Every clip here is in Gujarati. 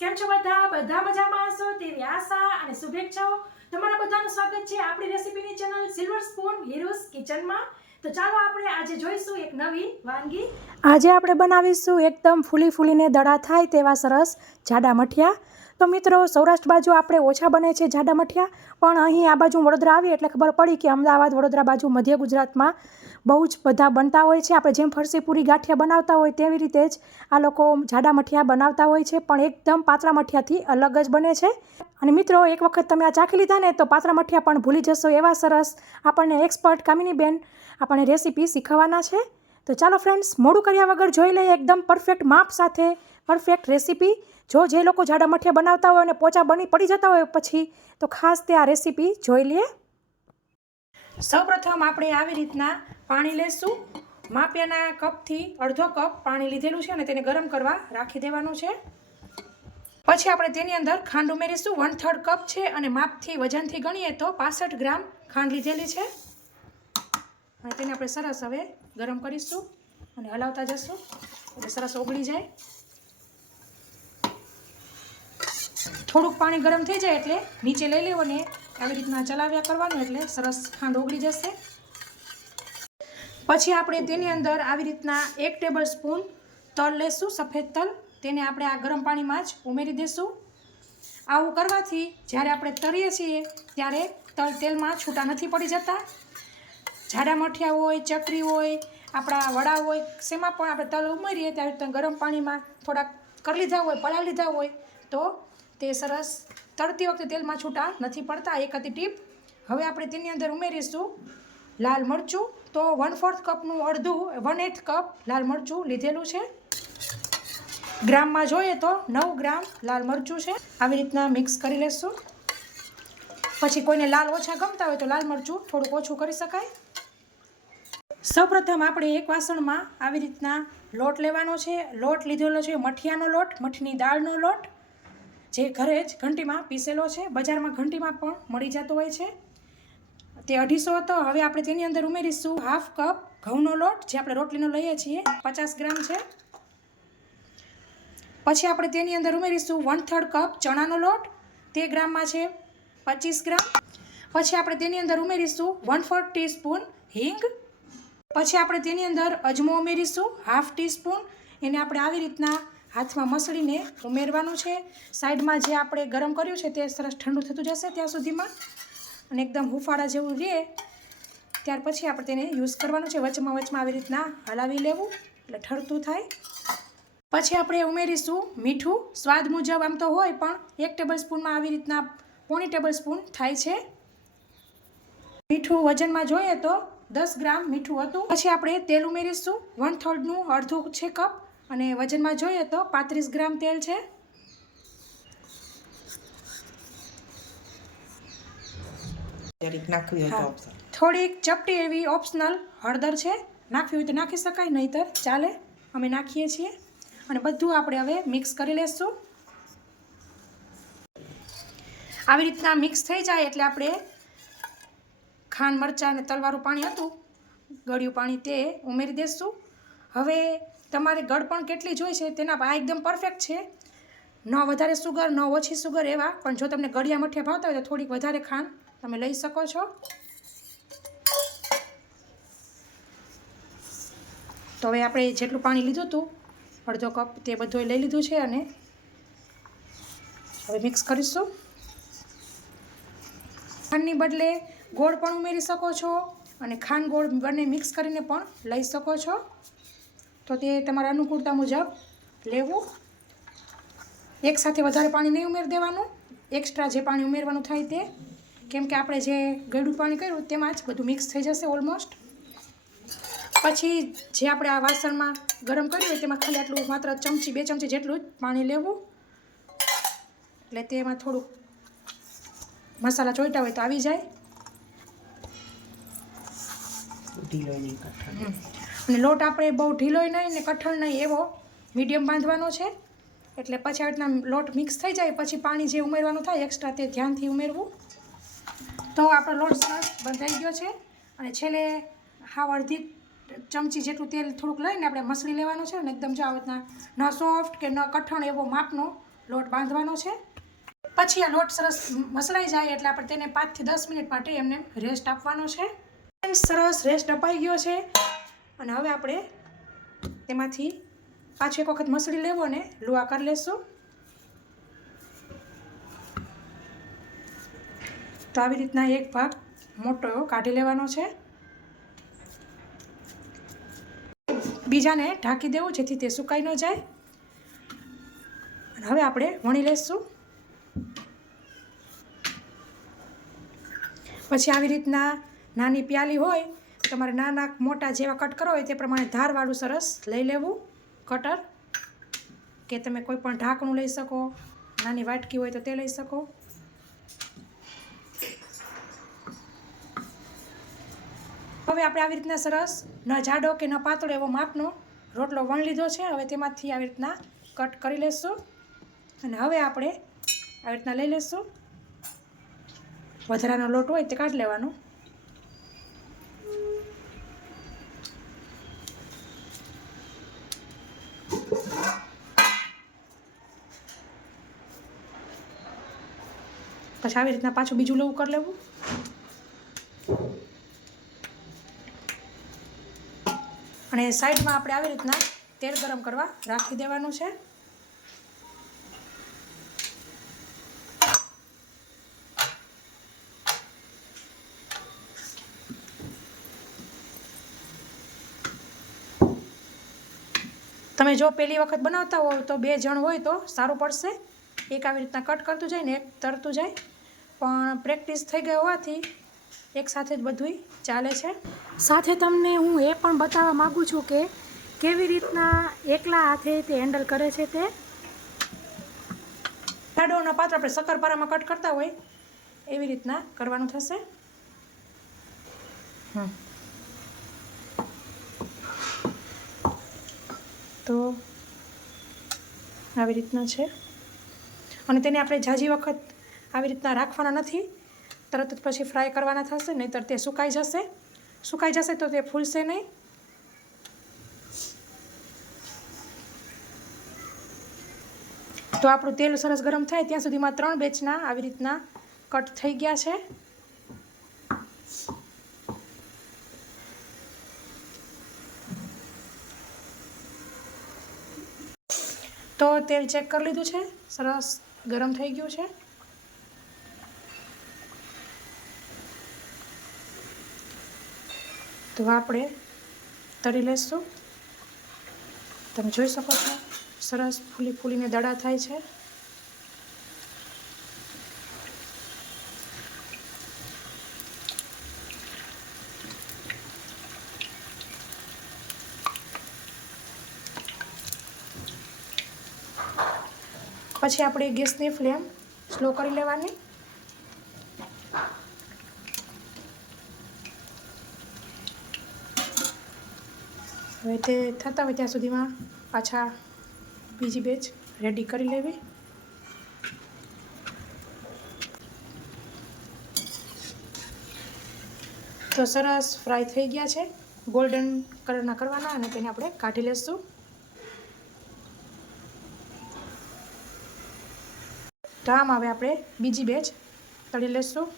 કેમ છો બધા મજામાં હશો તેવી આશા અને શુભેચ્છાઓ। તમારા બધાનું સ્વાગત છે આપણી રેસીપીની ચેનલ સિલ્વર સ્પૂન હીરોઝ કિચનમાં। તો ચાલો આપણે આજે જોઈશું એક નવી વાનગી। આજે આપણે બનાવીશું એકદમ ફૂલીને દડા થાય તેવા સરસ જાડા મઠિયા। તો મિત્રો સૌરાષ્ટ્ર બાજુ આપણે ઓછા બને છે જાડા મઠિયા, પણ અહીં આ બાજુ વડોદરા આવી એટલે ખબર પડી કે અમદાવાદ વડોદરા બાજુ મધ્ય ગુજરાતમાં બહુ જ બધા બનતા હોય છે। આપણે જેમ ફરસી પૂરી ગાંઠિયા બનાવતા હોય તેવી રીતે જ આ લોકો જાડા મઠિયા બનાવતા હોય છે, પણ એકદમ પાતળા મઠિયાથી અલગ જ બને છે। અને મિત્રો એક વખત તમે આ ચાખી લીધા ને તો પાતળા મઠિયા પણ ભૂલી જશો એવા સરસ આપણને એક્સપર્ટ કામિની બેન આપણને રેસીપી શીખવવાના છે। તો ચાલો ફ્રેન્ડ્સ, મોડું કર્યા વગર જોઈ લઈએ એકદમ પરફેક્ટ માપ સાથે પરફેક્ટ રેસીપી। જે લોકો જાડા મઠિયા બનાવતા હોય અને પોચા પડી જતા હોય પછી તો ખાસ તે આ રેસીપી જોઈ લઈએ। સૌપ્રથમ આપણે આવી રીતના પાણી લેશું। માપિયાના કપથી અડધો કપ પાણી લીધેલું છે અને તેને ગરમ કરવા રાખી દેવાનું છે। પછી આપણે તેની અંદર ખાંડ ઉમેરીશું। 1/3 કપ છે અને માપથી વજનથી ગણીએ તો 65 ગ્રામ ખાંડ લીધેલી છે અને તેને આપણે સરસ હવે ગરમ કરીશું અને હલાવતા જશું એટલે સરસ ઓગળી જાય। થોડુંક પાણી ગરમ થઈ જાય એટલે નીચે લઈ લેવું અને આવી રીતના ચલાવ્યા કરવાનું એટલે સરસ ખાંડ ઓગળી જશે। પછી આપણે તેની અંદર આવી રીતના 1 ટેબલ સ્પૂન તલ લેશું, સફેદ તલ। તેને આપણે આ ગરમ પાણીમાં જ ઉમેરી દઈશું। આવું કરવાથી જ્યારે આપણે તળીએ છીએ ત્યારે તલ તેલમાં છૂટા નથી પડી જતા। જાડા મઠિયા હોય, ચકરી હોય, આપણા વડા હોય, શેમાં પણ આપણે તલ ઉમેરીએ ત્યારે ગરમ પાણીમાં થોડાક કરી લીધા હોય, પલાળી લીધા હોય તો તે સરસ તળતી વખતે તેલમાં છૂટા નથી પડતા। એક હતી ટીપ। હવે આપણે તેની અંદર ઉમેરીશું લાલ મરચું। તો 1/4 કપનું અડધું 1/8 કપ લાલ મરચું લીધેલું છે। ગ્રામમાં જોઈએ તો 9 ગ્રામ લાલ મરચું છે। આવી રીતના મિક્સ કરી લેશું। પછી કોઈને લાલ ઓછા ગમતા હોય તો લાલ મરચું થોડુંક ઓછું કરી શકાય। સૌપ્રથમ આપણે એક વાસણમાં આવી રીતના લોટ લેવાનો છે। લોટ લીધેલો છે મઠિયાનો લોટ, મઠની દાળનો લોટ, જે ઘરે જ ઘંટીમાં પીસેલો છે। બજારમાં ઘંટીમાં પણ મળી જતો હોય છે, તે 250 હતો। હવે આપણે તેની અંદર ઉમેરીશું 1/2 કપ ઘઉંનો લોટ, જે આપણે રોટલીનો લઈએ છીએ, 50 ગ્રામ છે। પછી આપણે તેની અંદર ઉમેરીશું 1/3 કપ ચણાનો લોટ, તે ગ્રામમાં છે 25 ગ્રામ। પછી આપણે તેની અંદર ઉમેરીશું 1/4 ટીસ્પૂન હિંગ। પછી આપણે તેની અંદર અજમો ઉમેરીશું 1/2 ટીસ્પૂન। એને આપણે આવી રીતના હાથમાં મસળીને ઉમેરવાનું છે। સાઈડમાં જે આપણે ગરમ કર્યું છે તે સરસ ઠંડુ થતું જશે ત્યાં સુધીમાં અને એકદમ હુંફાળા જેવું રહે ત્યાર પછી આપણે તેને યુઝ કરવાનું છે। વચમાં આવી રીતના હલાવી લેવું એટલે ઠરતું થાય। પછી આપણે ઉમેરીશું મીઠું સ્વાદ મુજબ, આમ તો હોય પણ 1 ટેબલ સ્પૂનમાં આવી રીતના 1/4 ટેબલ સ્પૂન થાય છે। મીઠું વજનમાં જોઈએ તો 10 ગ્રામ મીઠું હતું। પછી આપણે તેલ ઉમેરીશું 1/3નું અડધું છે કપ અને વજનમાં જોઈએ તો 35 ગ્રામ તેલ છે। થોડીક ચપટી એવી ઓપ્શનલ હળદર છે, નાખવી હોય તો નાખી શકાય, નહીંતર ચાલે, અમે નાખીએ છીએ। અને બધું આપણે હવે મિક્સ કરી લેશું। આવી રીતના મિક્સ થઈ જાય એટલે આપણે ખાંડ મરચાં અને તલવાળું પાણી હતું, ગળ્યું પાણી, તે ઉમેરી દઈશું। હવે તમારે ગળપણ કેટલી જોઈ છે તેના આ એકદમ પરફેક્ટ છે, ન વધારે સુગર ન ઓછી સુગર એવા, પણ જો તમને ગળિયા મઠિયા ભાવતા હોય તો થોડીક વધારે ખાંડ તમે લઈ શકો છો। તો હવે આપણે જેટલું પાણી લીધું હતું 1/2 કપ તે બધું લઈ લીધું છે અને હવે મિક્સ કરીશું। ખાંડની બદલે ગોળ પણ ઉમેરી શકો છો અને ખાંડ ગોળ બંને મિક્સ કરીને પણ લઈ શકો છો, તો તે તમારા અનુકૂળતા મુજબ લેવું। એકસાથે વધારે પાણી નહીં ઉમેરી દેવાનું, એક્સ્ટ્રા જે પાણી ઉમેરવાનું થાય તે, કેમ કે આપણે જે ગળ્યું પાણી કર્યું તેમાં જ બધું મિક્સ થઈ જશે ઓલમોસ્ટ। પછી જે આપણે આ વાસણમાં ગરમ કર્યું હોય તેમાં ખાલી આટલું માત્ર 1 ચમચી 2 ચમચી જેટલું જ પાણી લેવું એટલે તેમાં થોડુંક મસાલા ચોઈટા હોય તો આવી જાય અને લોટ આપણે બહુ ઢીલોય નહીં ને કઠણ નહીં, એવો મીડિયમ બાંધવાનો છે। એટલે પછી આ રીતના લોટ મિક્સ થઈ જાય પછી પાણી જે ઉમેરવાનું થાય એક્સ્ટ્રા તે ધ્યાનથી ઉમેરવું। તો આપણો લોટ સરસ બંધાઈ ગયો છે અને છેલ્લે હાવ અડધી ચમચી જેટલું તેલ થોડુંક લઈને આપણે મસળી લેવાનું છે અને એકદમ જો આ રીતના ન સોફ્ટ કે ન કઠણ એવો માપનો લોટ બાંધવાનો છે. પછી આ લોટ સરસ મસળાઈ જાય એટલે આપણે તેને 5 થી 10 મિનિટ માટે એમને રેસ્ટ આપવાનો છે. સરસ રેસ્ટ અપાઈ ગયો છે અને હવે આપણે તેમાંથી પાછું એક વખત મસળી લેવો અને લુઆ કરી લેશું. તો આવી રીતના એક ભાગ મોટો એવો કાઢી લેવાનો છે. બીજાને ઢાંકી દેવું જેથી તે સુકાઈ ન જાય. અને હવે આપણે વણી લેશું. પછી આવી રીતના નાની પ્યાલી હોય તમારે નાના મોટા જેવા કટ કરો હોય તે પ્રમાણે ધારવાળું સરસ લઈ લેવું કટર, કે તમે કોઈ પણ ઢાંકણું લઈ શકો, નાની વાટકી હોય તો તે લઈ શકો. હવે આપણે આવી રીતના સરસ ન જાડો કે ન પાતળો એવો માપનો રોટલો વણ લીધો છે. હવે તેમાંથી આવી રીતના કટ કરી લેશું અને હવે આપણે આવી રીતના લઈ લેશું. વધારાનો લોટ હોય તે કાઢી લેવાનો. પછી આવી રીતના પાછું બીજું લવું કરી લેવું. અને સાઈડમાં આપણે આવી રીતના તેલ ગરમ કરવા રાખી દેવાનું છે. તમે જો પહેલી વખત બનાવતા હો તો 2 જણ હોય તો સારું પડશે. એક આવી રીતના કટ કરતું જાય ને એક તરતું જાય, પણ પ્રેક્ટિસ થઈ ગઈ હોવાથી એકસાથે જ બધુંય ચાલે છે. સાથે તમને હું એ પણ બતાવવા માગું છું કે કેવી રીતના એકલા હાથે તે હેન્ડલ કરે છે. તે જાડોના પાત્ર આપણે શક્કરપારામાં કટ કરતા હોય એવી રીતના કરવાનું થશે. તો આવી રીતના છે અને તેને આપણે ઝાઝી વખત આવી રીતના રાખવાના નથી, તરત જ પછી ફ્રાય કરવાના થશે, નહીંતર તે સુકાઈ જશે. સુકાઈ જશે તો તે ફૂલશે નહીં. તો આપણું તેલ સરસ ગરમ થાય ત્યાં સુધીમાં 3 બેચના આવી રીતના કટ થઈ ગયા છે. તો તેલ ચેક કરી લીધું છે, સરસ ગરમ થઈ ગયું છે. તો આપણે તળી લેશું. તમે જોઈ શકો છો સરસ ફૂલીને દડા થાય છે. પછી આપણે ગેસની ફ્લેમ સ્લો કરી લેવાની. હવે તે થતા હોય ત્યાં સુધીમાં પાછા બીજી બેચ રેડી કરી લેવી. તો સરસ ફ્રાય થઈ ગયા છે, ગોલ્ડન કલરના કરવાના અને તેને આપણે કાઢી લેશું. તો આમ હવે આપણે બીજી બેચ તળી લેશું.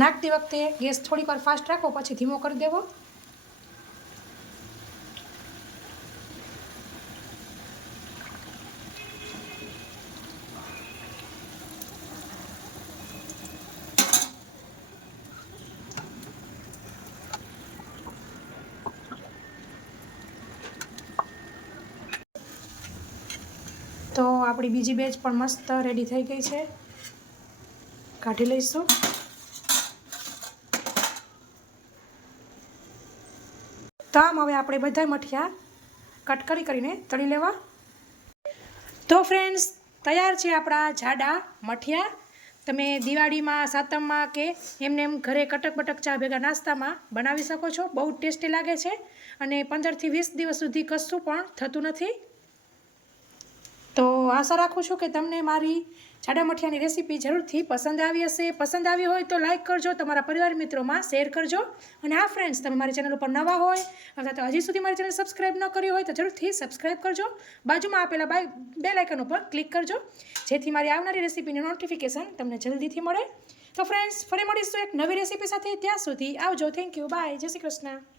નાખતી વખતે ગેસ થોડીક વાર ફાસ્ટ રાખો, પછી ધીમો કરી દેવો. તો આપણી બીજી બેચ પણ મસ્ત રેડી થઈ ગઈ છે, કાઢી લઈશું. તો આમ હવે આપણે બધા મઠિયા કટ કરીને તળી લેવા. તો ફ્રેન્ડ્સ, તૈયાર છે આપણા જાડા મઠિયા. તમે દિવાળીમાં, સાતમમાં કે એમને એમ ઘરે કટક બટક ચા ભેગા નાસ્તામાં બનાવી શકો છો. બહુ ટેસ્ટી લાગે છે અને 15 થી 20 દિવસ સુધી કશું પણ થતું નથી. તો આશા રાખું છું કે તમને મારી જાડા મઠિયાની રેસીપી જરૂરથી પસંદ આવી હશે. પસંદ આવી હોય તો લાઇક કરજો, તમારા પરિવાર મિત્રોમાં શેર કરજો. અને આ ફ્રેન્ડ્સ, તમે મારી ચેનલ ઉપર નવા હોય અથવા તો હજી સુધી મારી ચેનલ સબસ્ક્રાઈબ ન કરી હોય તો જરૂરથી સબસ્ક્રાઈબ કરજો. બાજુમાં આપેલા બેલ આઇકન ઉપર ક્લિક કરજો, જેથી મારી આવનારી રેસીપીની નોટિફિકેશન તમને જલ્દીથી મળે. તો ફ્રેન્ડ્સ, ફરી મળીશું એક નવી રેસીપી સાથે. ત્યાં સુધી આવજો. Thank you. બાય. જય શ્રી કૃષ્ણ.